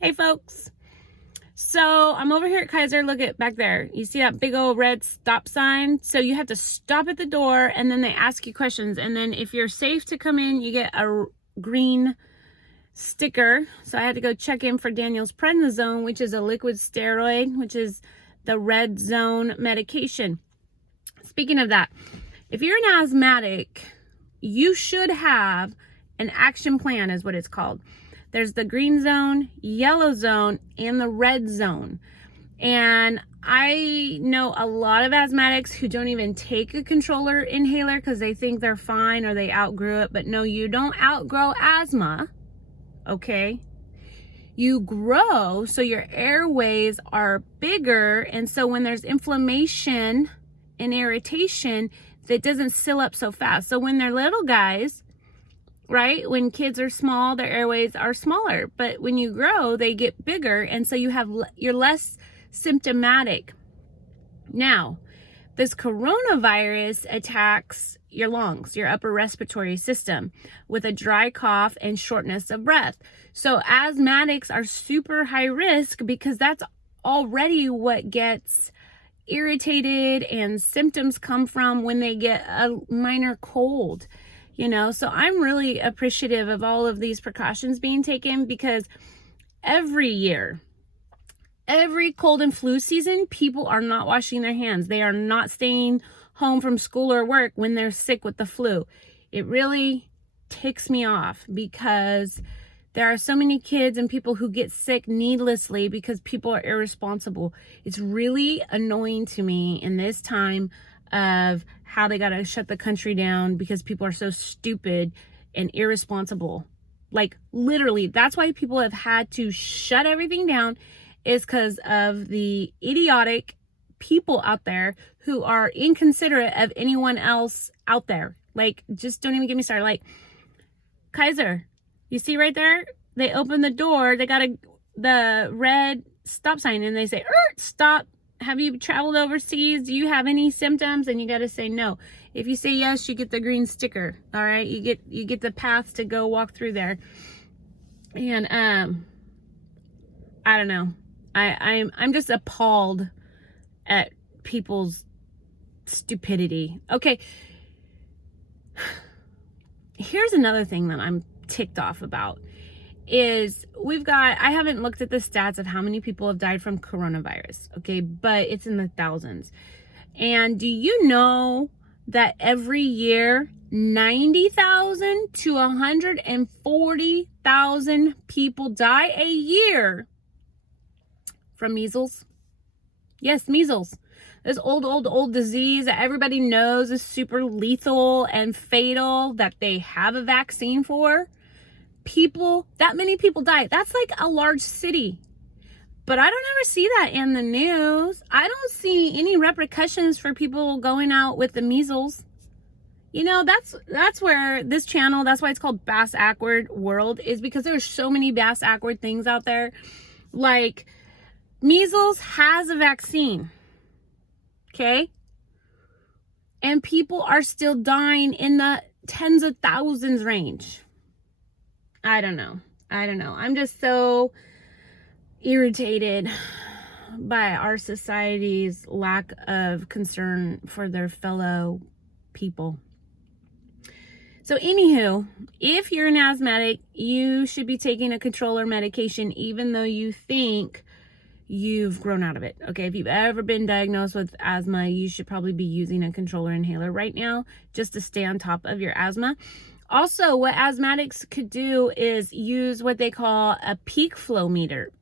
Hey folks. So I'm over here at Kaiser. Look at back there. You see that big old red stop sign? So you have to stop at the door and then they ask you questions. And then if you're safe to come in, you get a green sticker. So I had to go check in for Daniel's prednisone, which is a liquid steroid, which is the red zone medication. Speaking of that, if you're an asthmatic, you should have an action plan, is what it's called. There's the green zone, yellow zone, and the red zone. And I know a lot of asthmatics who don't even take a controller inhaler because they think they're fine or they outgrew it. But no, you don't outgrow asthma, okay? You grow, so your airways are bigger. And so when there's inflammation and irritation, it doesn't seal up so fast. So when they're little guys, right? When kids are small, their airways are smaller, but when you grow, they get bigger. And so you're less symptomatic. Now, this coronavirus attacks your lungs, your upper respiratory system, with a dry cough and shortness of breath. So asthmatics are super high risk because that's already what gets irritated and symptoms come from when they get a minor cold. So I'm really appreciative of all of these precautions being taken because every year, every cold and flu season, people are not washing their hands. They are not staying home from school or work when they're sick with the flu. It really ticks me off because there are so many kids and people who get sick needlessly because people are irresponsible. It's really annoying to me in this time of how they got to shut the country down because people are so stupid and irresponsible. Like literally, that's why people have had to shut everything down, is because of the idiotic people out there who are inconsiderate of anyone else out there. Like, just don't even get me started. Like Kaiser, you see right there, they open the door, they got the red stop sign and they say, stop. Have you traveled overseas? Do you have any symptoms? And you got to say no. If you say yes, you get the green sticker. All right. You get the path to go walk through there. And, I don't know. I'm just appalled at people's stupidity. Okay. Here's another thing that I'm ticked off about is I haven't looked at the stats of how many people have died from coronavirus, okay, but it's in the thousands. And do you know that every year 90,000 to 140,000 people die a year from measles? Yes, measles. This old disease that everybody knows is super lethal and fatal, that they have a vaccine for. That many people die. That's like a large city. But I don't ever see that in the news. I don't see any repercussions for people going out with the measles. That's where this channel, that's why it's called Bass Awkward World, is because there's so many Bass Awkward things out there. Like measles has a vaccine. Okay? And people are still dying in the tens of thousands range. I don't know. I'm just so irritated by our society's lack of concern for their fellow people. So anywho, if you're an asthmatic, you should be taking a controller medication even though you think you've grown out of it. Okay, if you've ever been diagnosed with asthma, you should probably be using a controller inhaler right now just to stay on top of your asthma. Also, what asthmatics could do is use what they call a peak flow meter.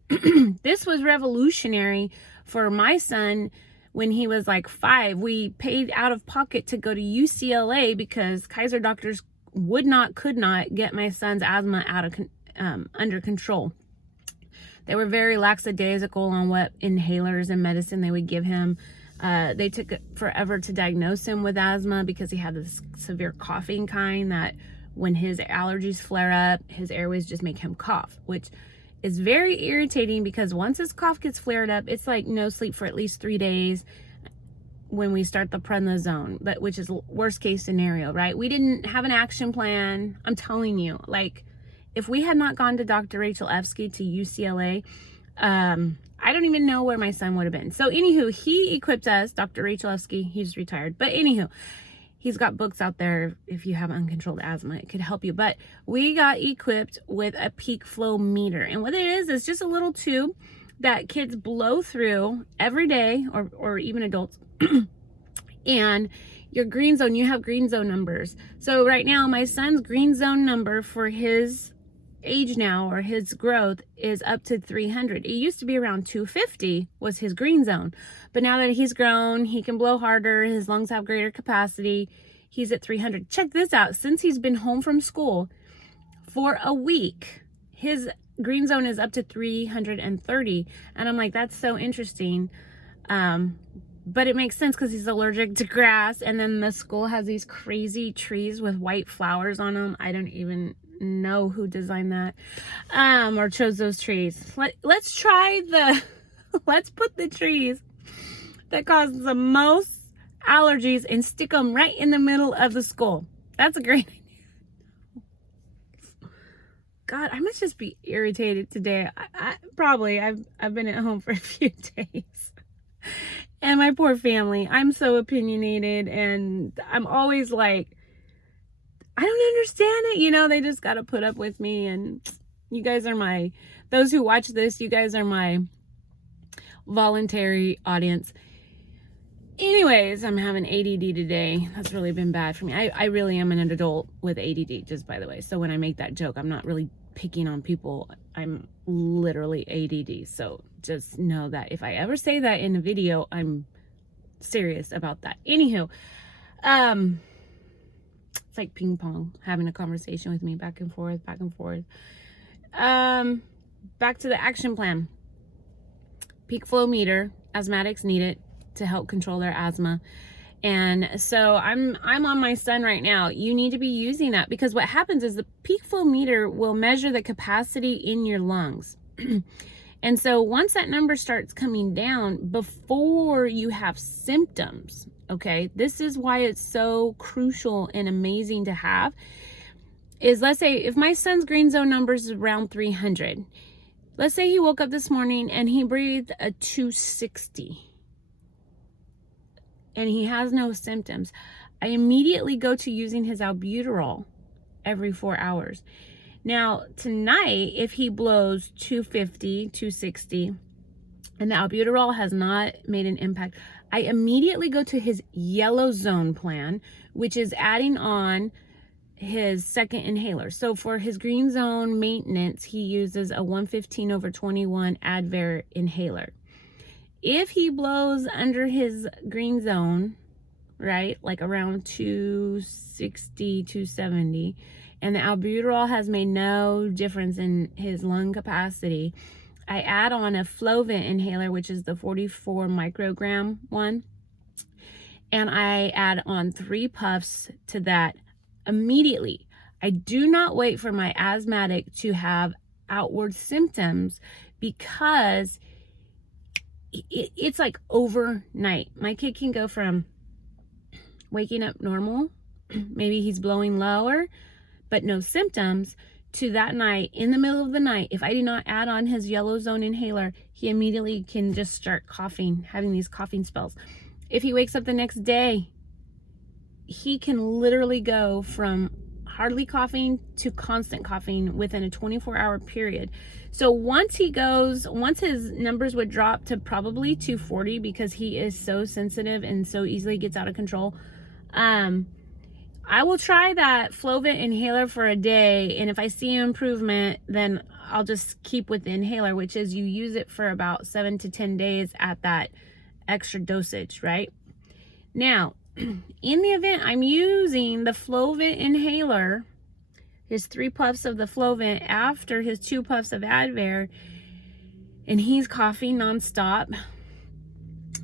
This was revolutionary for my son when he was like 5. We paid out of pocket to go to UCLA because Kaiser doctors could not get my son's asthma under control. They were very lackadaisical on what inhalers and medicine they would give him. They took forever to diagnose him with asthma because he had this severe coughing kind that when his allergies flare up, his airways just make him cough, which is very irritating because once his cough gets flared up, it's like no sleep for at least 3 days when we start the prednisone, which is worst case scenario, right? We didn't have an action plan. I'm telling you, like, if we had not gone to Dr. Rachel Efsky to UCLA, I don't even know where my son would have been. So anywho, he equipped us, Dr. Rachel Efsky, he's retired. But anywho, he's got books out there if you have uncontrolled asthma. It could help you. But we got equipped with a peak flow meter. And what it is just a little tube that kids blow through every day, or even adults. And your green zone, you have green zone numbers. So right now, my son's green zone number for his age now, or his growth, is up to 300. It used to be around 250 was his green zone, but now that he's grown, he can blow harder, his lungs have greater capacity, he's at 300. Check this out. Since he's been home from school for a week, his green zone is up to 330. And I'm like, that's so interesting. But it makes sense because he's allergic to grass, and then the school has these crazy trees with white flowers on them. I don't even know who designed that, or chose those trees. Let's try let's put the trees that cause the most allergies and stick them right in the middle of the school. That's a great idea. God, I must just be irritated today. I've been at home for a few days. And my poor family, I'm so opinionated, and I'm always like, I don't understand it. They just got to put up with me. And you guys are those who watch this, you guys are my voluntary audience. Anyways, I'm having ADD today. That's really been bad for me. I really am an adult with ADD, just by the way. So when I make that joke, I'm not really picking on people. I'm literally ADD. So just know that if I ever say that in a video, I'm serious about that. Anywho, it's like ping pong, having a conversation with me back and forth, back and forth. Back to the action plan. Peak flow meter. Asthmatics need it to help control their asthma. And so I'm on my son right now. You need to be using that, because what happens is the peak flow meter will measure the capacity in your lungs. And so once that number starts coming down before you have symptoms, okay, this is why it's so crucial and amazing to have, is, let's say if my son's green zone number is around 300, let's say he woke up this morning and he breathed a 260 and he has no symptoms, I immediately go to using his albuterol every 4 hours. Now, tonight, if he blows 250, 260, and the albuterol has not made an impact, I immediately go to his yellow zone plan, which is adding on his second inhaler. So for his green zone maintenance, he uses a 115/21 Advair inhaler. If he blows under his green zone, right, like around 260, 270, and the albuterol has made no difference in his lung capacity, I add on a Flovent inhaler, which is the 44 microgram one, and I add on 3 puffs to that immediately. I do not wait for my asthmatic to have outward symptoms, because it's like overnight. My kid can go from waking up normal, maybe he's blowing lower, but no symptoms, to that night, in the middle of the night, if I do not add on his yellow zone inhaler, he immediately can just start coughing, having these coughing spells. If he wakes up the next day, he can literally go from hardly coughing to constant coughing within a 24-hour period. So once his numbers would drop to probably 240, because he is so sensitive and so easily gets out of control, I will try that Flovent inhaler for a day, and if I see improvement, then I'll just keep with the inhaler, which is you use it for about 7 to 10 days at that extra dosage, right? Now, in the event I'm using the Flovent inhaler, his 3 puffs of the Flovent after his 2 puffs of Advair, and he's coughing nonstop,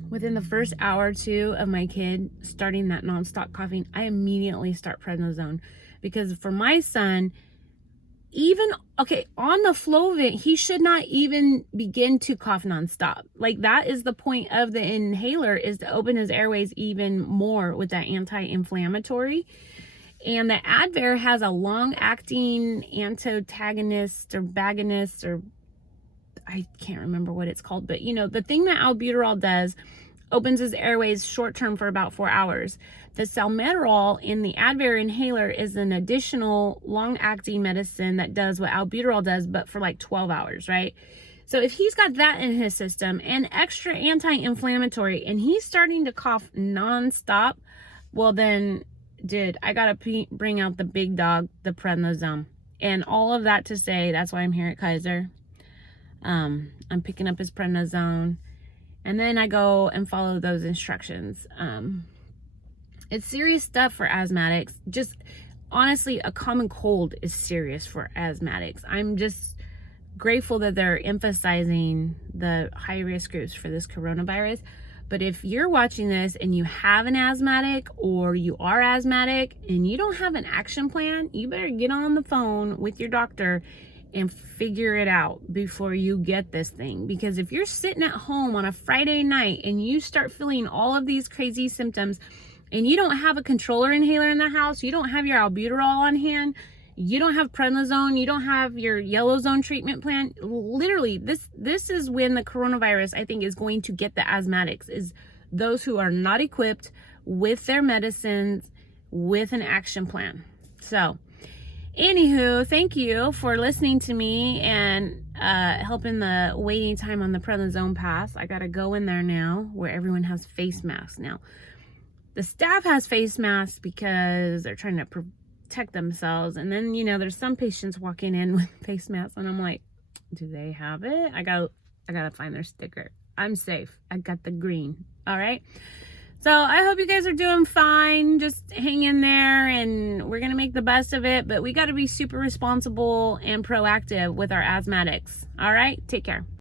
within the first hour or 2 of my kid starting that nonstop coughing, I immediately start prednisone. Because for my son, on the Flovent, he should not even begin to cough nonstop. Like, that is the point of the inhaler, is to open his airways even more with that anti-inflammatory. And the Advair has a long-acting antagonist or bagonist, or I can't remember what it's called, but you know, the thing that albuterol does opens his airways short term for about 4 hours. The salmeterol in the Advair inhaler is an additional long-acting medicine that does what albuterol does, but for like 12 hours, right? So if he's got that in his system and extra anti-inflammatory, and he's starting to cough nonstop, well then, dude, I gotta bring out the big dog, the prednisone. And all of that to say, that's why I'm here at Kaiser. I'm picking up his prednisone, and then I go and follow those instructions. It's serious stuff for asthmatics. Just honestly, a common cold is serious for asthmatics. I'm just grateful that they're emphasizing the high risk groups for this coronavirus. But if you're watching this and you have an asthmatic, or you are asthmatic and you don't have an action plan, you better get on the phone with your doctor and figure it out before you get this thing. Because if you're sitting at home on a Friday night and you start feeling all of these crazy symptoms, and you don't have a controller inhaler in the house, you don't have your albuterol on hand, you don't have prednisone, you don't have your yellow zone treatment plan, literally this is when the coronavirus, I think, is going to get the asthmatics, is those who are not equipped with their medicines, with an action plan. So anywho, thank you for listening to me and helping the waiting time on the prednisone pass. I gotta go in there now where everyone has face masks now. The staff has face masks because they're trying to protect themselves. And then, you know, there's some patients walking in with face masks, and I'm like, do they have it? I gotta find their sticker. I'm safe. I got the green. All right. So I hope you guys are doing fine. Just hang in there, and we're gonna make the best of it. But we got to be super responsible and proactive with our asthmatics. All right. Take care.